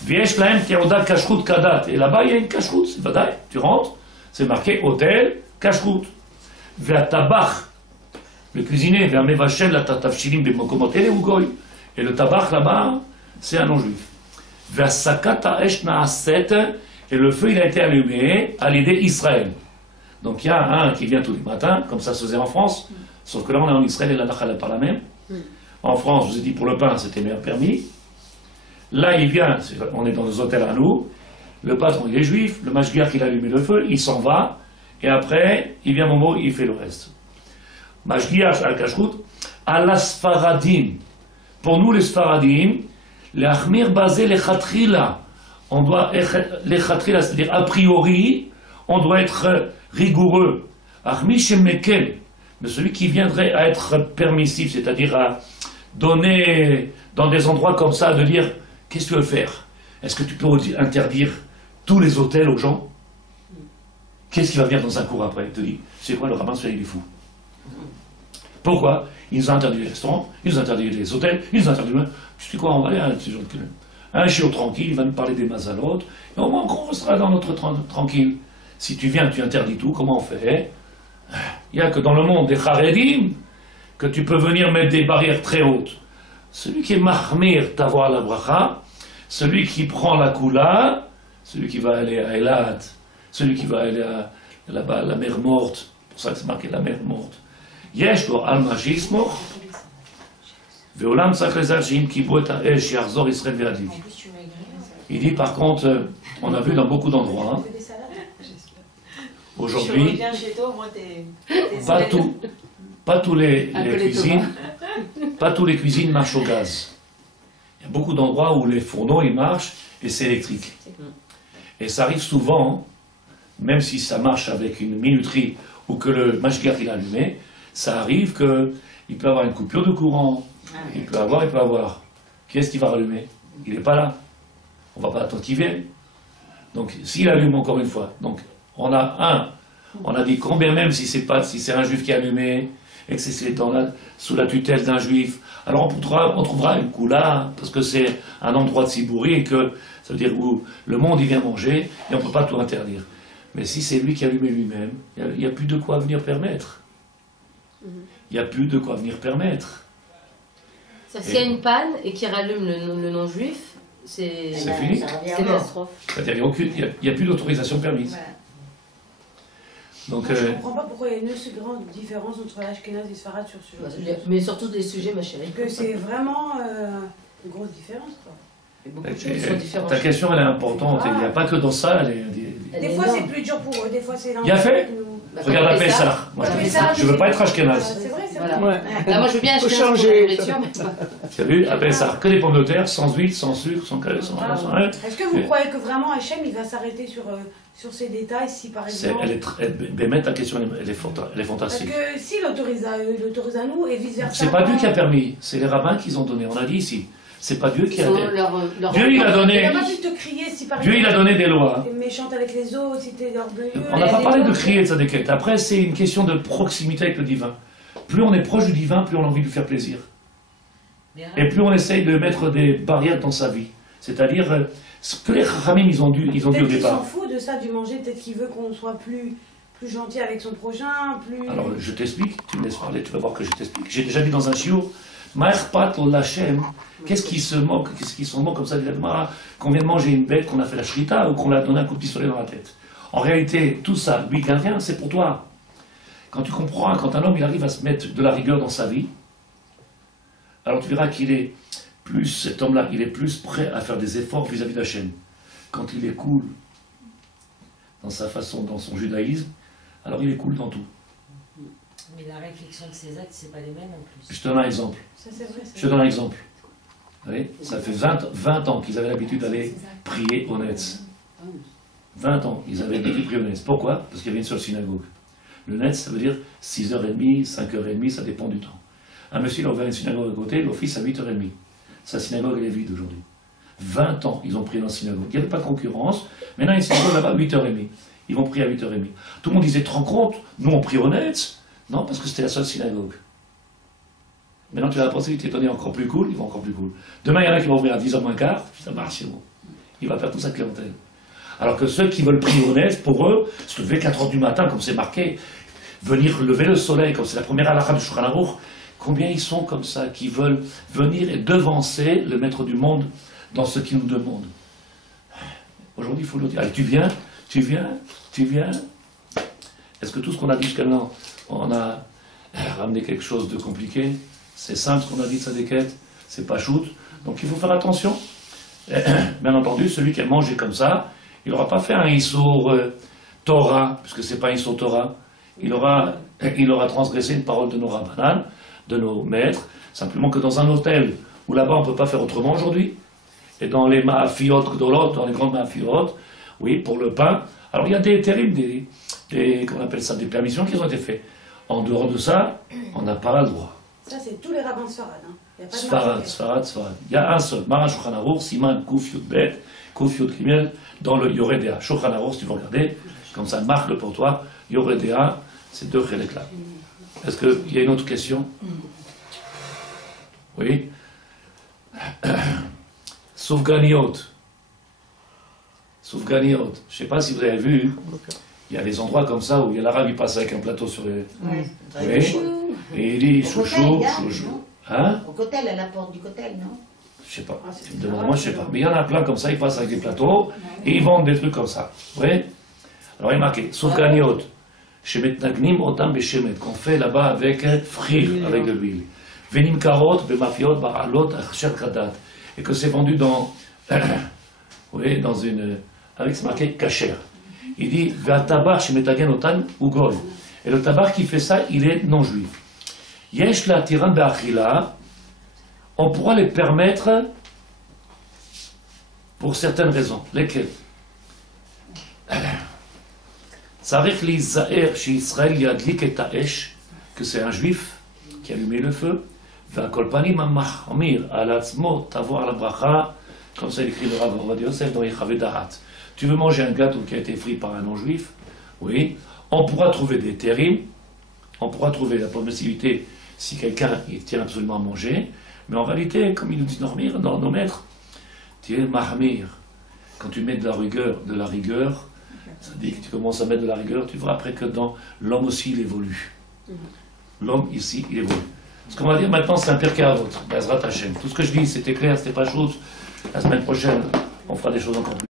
Viesh lahem teodat kashrut kadat, et là-bas il y a une kashrut, c'est vadaï, tu rentres, c'est marqué hôtel kashrut. Ve'atabach, le cuisinier, ve'amevashel la tatavshilim b'mokomot ele ou goy. Et le tabach là-bas, c'est un non-juif. Ve'asakata esh na'aset, et le feu il a été allumé à l'idée Israël. Donc il y a un qui vient tous les matins, comme ça se faisait en France, sauf que là on est en Israël et la halakha n'est pas la même. En France, je vous ai dit pour le pain c'était bien permis. Là il vient, on est dans nos hôtels à nous, le patron il est juif, le mashgiach il a allumé le feu, il s'en va, et après il vient Momo, il fait le reste. Mashgiach al-kashrut, al-sfaradim. Pour nous les sfaradim, les achmir basé les khatrila. On doit être les khatrila, c'est-à-dire a priori, on doit être rigoureux. Achmi shemekel, mais celui qui viendrait à être permissif, c'est-à-dire à donner dans des endroits comme ça, de dire qu'est-ce que tu veux faire? Est-ce que tu peux interdire tous les hôtels aux gens? Qu'est-ce qui va venir dans un cours après? Il te dit, c'est quoi le rabbin, il est fou. Pourquoi? Ils nous ont interdit les restaurants, ils nous ont interdit les hôtels, ils nous ont interdit... Tu sais quoi, on va aller à un chiot tranquille, il va nous parler des mazalotes, et au moins on sera dans notre tranquille. Si tu viens, tu interdis tout, comment on fait? Il n'y a que dans le monde des charedim que tu peux venir mettre des barrières très hautes. Celui qui est mahmir t'avoir la bracha, celui qui prend la kula, celui qui va aller à Elat, celui qui va aller à là-bas, la mer morte, pour ça que c'est marqué la mer morte. Yesh lo al majismo, veolam sachrezal sheim kibo et ha'esh yarzor Israël ve'adlik. Il dit par contre, on a vu dans beaucoup d'endroits, aujourd'hui, pas tous les cuisines, pas tous les cuisines marchent au gaz. Il y a beaucoup d'endroits où les fourneaux ils marchent et c'est électrique. Et ça arrive souvent, même si ça marche avec une minuterie ou que le mashgiach il est allumé, ça arrive qu'il peut avoir une coupure de courant, il peut avoir. Qui est-ce qui va rallumer? Il n'est pas là. On ne va pas attendre qu'il vienne. Donc s'il allume encore une fois, donc on a dit combien même si c'est un juif qui a allumé et que c'est sous la tutelle d'un juif, alors on trouvera une koula, parce que c'est un endroit de Sibouri et que ça veut dire où le monde il vient manger et on ne peut pas tout interdire. Mais si c'est lui qui a allumé lui-même, il n'y a plus de quoi venir permettre. Il n'y a plus de quoi venir permettre. S'il y a une panne et qu'il rallume le non-juif, c'est fini. C'est catastrophe. C'est-à-dire qu'il n'y a plus d'autorisation permise. Voilà. Donc, je ne comprends pas pourquoi il y a une si grande différence entre l'Ashkenaz et Sfarad sur ce sujet. Mais surtout des sujets, ma chérie. Que c'est vraiment une grosse différence, quoi. Beaucoup de choses sont différentes. Ta question elle est importante, il n'y a pas que dans ça. Des fois c'est plus dur pour eux, des fois c'est Il y a fait. Regarde la Pessah. Moi je ne veux pas être Ashkenaz. C'est vrai, c'est voilà. vrai. Là, moi je veux bien acheter changer. nourriture, mais... Tu as vu, à Pessah, que des pommes de terre, sans huile, sans sucre, sans rien. Est-ce que vous croyez que vraiment Hachem il va s'arrêter sur ces détails si par exemple... Mais ta question elle est fantastique. Parce que s'il autorise à nous et vice versa... C'est pas Dieu qui a permis, c'est les rabbins qui ont donné, on a dit ici. C'est pas Dieu qui a donné. Dieu il a donné. Il n'a pas pu te crier si par Dieu il a donné des lois. T'es méchante avec les autres, si t'es orgueilleux... On n'a pas parlé de crier de sa déquête. Après c'est une question de proximité avec le divin. Plus on est proche du divin, plus on a envie de lui faire plaisir. Et plus on essaye de mettre des barrières dans sa vie. C'est-à-dire, ce que les Chachamim ils ont dû au départ. Peut-être qu'il s'en fout de ça, du manger, peut-être qu'il veut qu'on soit plus gentil avec son prochain, plus... Alors je t'explique, tu me laisses parler, tu vas voir que je t'explique. J'ai déjà dit dans un shiur, Ma'erpat l'Hachem, qu'est-ce qui se moque, comme ça, qu'on vient de manger une bête, qu'on a fait la shrita ou qu'on l'a donné un coup de pistolet dans la tête. En réalité, tout ça, lui, quelqu'un, c'est pour toi. Quand tu comprends, quand un homme il arrive à se mettre de la rigueur dans sa vie, alors tu verras qu'il est plus, cet homme-là, il est plus prêt à faire des efforts vis-à-vis d'Hachem. Quand il est cool dans sa façon, dans son judaïsme, alors il est cool dans tout. Mais la réflexion de ces actes, c'est pas les mêmes en plus. Je te donne un exemple. Ça, c'est vrai, Je te donne un exemple. Vous voyez, ça fait 20 ans qu'ils avaient l'habitude d'aller prier au Netz. 20 ans, ils avaient l'habitude de prier au Netz. Pourquoi? Parce qu'il y avait une seule synagogue. Le net, ça veut dire 6h30, 5h30, ça dépend du temps. Un monsieur, il a ouvert une synagogue à côté, l'office à 8h30. Sa synagogue, elle est vide aujourd'hui. 20 ans, ils ont pris dans la synagogue. Il n'y avait pas de concurrence. Maintenant, il y a une synagogue là-bas à 8h30. Ils vont prier à 8h30. Tout le monde disait, te rends compte, nous on prie au net. Non, parce que c'était la seule synagogue. Maintenant, tu as la possibilité de donner encore plus cool, ils vont encore plus cool. Demain, il y en a qui vont ouvrir à 10h moins quart, ça marche, c'est bon. Il va faire toute sa clientèle. Alors que ceux qui veulent prier au net, pour eux, se lever 4h du matin, comme c'est marqué, venir lever le soleil, comme c'est la première halakha du Shulchan Aruch, combien ils sont comme ça, qui veulent venir et devancer le maître du monde dans ce qu'il nous demande. Aujourd'hui, il faut le dire. Allez, tu viens. Est-ce que tout ce qu'on a dit jusqu'à maintenant, on a ramené quelque chose de compliqué? C'est simple ce qu'on a dit de sa déquête, c'est pas shoot. Donc il faut faire attention. Bien entendu, celui qui a mangé comme ça, il n'aura pas fait un Issour Torah, puisque c'est pas un Issour Torah. Il aura transgressé une parole de nos rabbanan, de nos maîtres, simplement que dans un hôtel où là-bas on ne peut pas faire autrement aujourd'hui, et dans les ma'afiot gdolot, dans les grandes ma'afiot, oui, pour le pain, alors il y a des terribles, comment on appelle ça, des permissions qui ont été faites. En dehors de ça, on n'a pas le droit. Ça, c'est tous les rabbins sfarad. Hein. Il y a pas de Sfarad. Il y a un seul, Mara Shulchan Aruch, Siman Kuf Yud Bet, Kuf Yud Gimel, dans le Yoredea. Shulchan Aruch, si tu veux regarder, comme ça marque le portoir, Yoredea, c'est deux chelek là. Est-ce qu'il y a une autre question? Oui. Soufganiot. Je ne sais pas si vous avez vu, il y a des endroits comme ça où il y a l'arabe qui passe avec un plateau sur les... Oui. Et il dit chouchou. Hein? Au cotel, à la porte du cotel, non? Je sais pas. Moi, je sais pas. Mais il y en a plein comme ça, ils passent avec des plateaux et ils vendent des trucs comme ça. Oui. Alors il est marqué, Soufganiot. Shemetnagnim otam beshemet, qu'on fait là-bas avec frire, avec de l'huile. Venim karot bemafiot ba'alot achsher kadat. Et que c'est vendu dans, oui, dans une, avec ce marqué kasher. Il dit, V'atabar shemetagen otan ugol. Et le tabac qui fait ça, il est non juif. Yesh la tiran be'achila, on pourra les permettre pour certaines raisons. Lesquelles? Tzarich lizaer she'Israël yadlik et ha'esh, que c'est un juif qui a allumé le feu. V'akol panim ha'machmir al atzmo tavoir la bracha, comme ça écrit le Rav Ovadia Yosef dans Yechavé Darat. Tu veux manger un gâteau qui a été frit par un non-juif? Oui. On pourra trouver des térim, on pourra trouver la possibilité si quelqu'un il tient absolument à manger, mais en réalité, comme il nous dit nos maîtres, tu es mahmir. Quand tu mets de la rigueur, ça dit que tu commences à mettre de la rigueur, tu verras après que dans l'homme aussi il évolue. L'homme ici, il évolue. Ce qu'on va dire maintenant, c'est un Pirkei Avot, Bezrat Hashem. Tout ce que je dis, c'était clair, c'était pas chose. La semaine prochaine, on fera des choses encore plus.